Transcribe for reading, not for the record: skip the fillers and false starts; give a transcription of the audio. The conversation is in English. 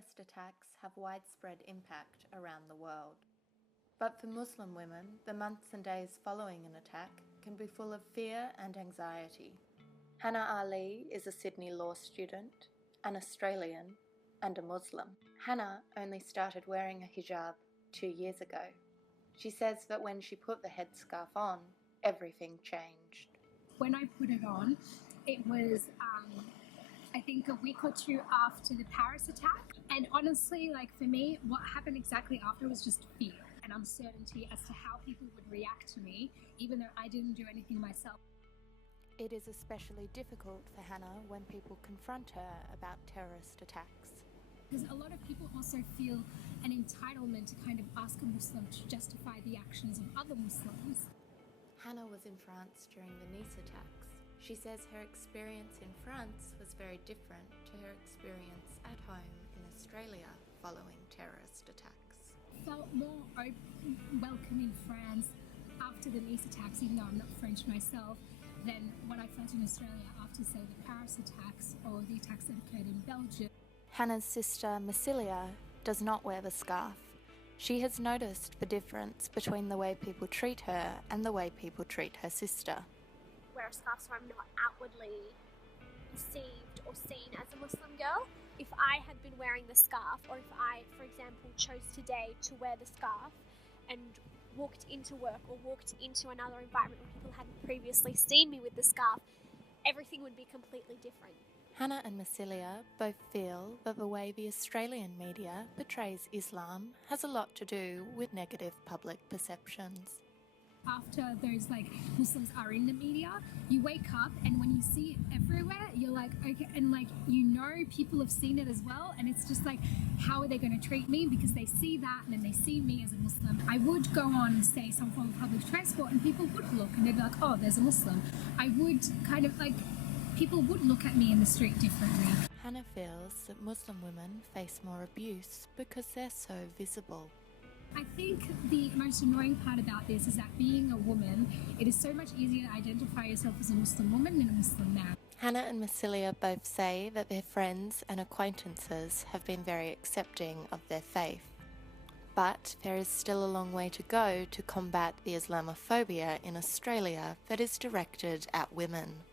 terrorist attacks have widespread impact around the world. But for Muslim women, the months and days following an attack can be full of fear and anxiety. Hannah Ali is a Sydney law student, an Australian, and a Muslim. Hannah only started wearing a hijab 2 years ago. She says that when she put the headscarf on, everything changed. When I put it on, it was, I think, a week or two after the Paris attack. And honestly, for me, what happened exactly after was just fear and uncertainty as to how people would react to me, even though I didn't do anything myself. It is especially difficult for Hannah when people confront her about terrorist attacks. Because a lot of people also feel an entitlement to kind of ask a Muslim to justify the actions of other Muslims. Hannah was in France during the Nice attacks. She says her experience in France was very different to her experience at home in Australia following terrorist attacks. Felt more welcome in France after the Nice attacks, even though I'm not French myself, than what I felt in Australia after, say, the Paris attacks or the attacks that occurred in Belgium. Hannah's sister, Massilia, does not wear the scarf. She has noticed the difference between the way people treat her and the way people treat her sister. Wear a scarf so I'm not outwardly perceived or seen as a Muslim girl. If I had been wearing the scarf, or if I, for example, chose today to wear the scarf and walked into work or walked into another environment where people hadn't previously seen me with the scarf, everything would be completely different. Hannah and Massilia both feel that the way the Australian media portrays Islam has a lot to do with negative public perceptions. After those Muslims are in the media, you wake up and when you see it everywhere, you're like, okay, and people have seen it as well, and it's just how are they going to treat me? Because they see that and then they see me as a Muslim. I would go on, say, some form of public transport and people would look and they'd be like, oh, there's a Muslim. I would people would look at me in the street differently. Hannah feels that Muslim women face more abuse because they're so visible. I think the most annoying part about this is that being a woman, it is so much easier to identify yourself as a Muslim woman than a Muslim man. Hannah and Massilia both say that their friends and acquaintances have been very accepting of their faith. But there is still a long way to go to combat the Islamophobia in Australia that is directed at women.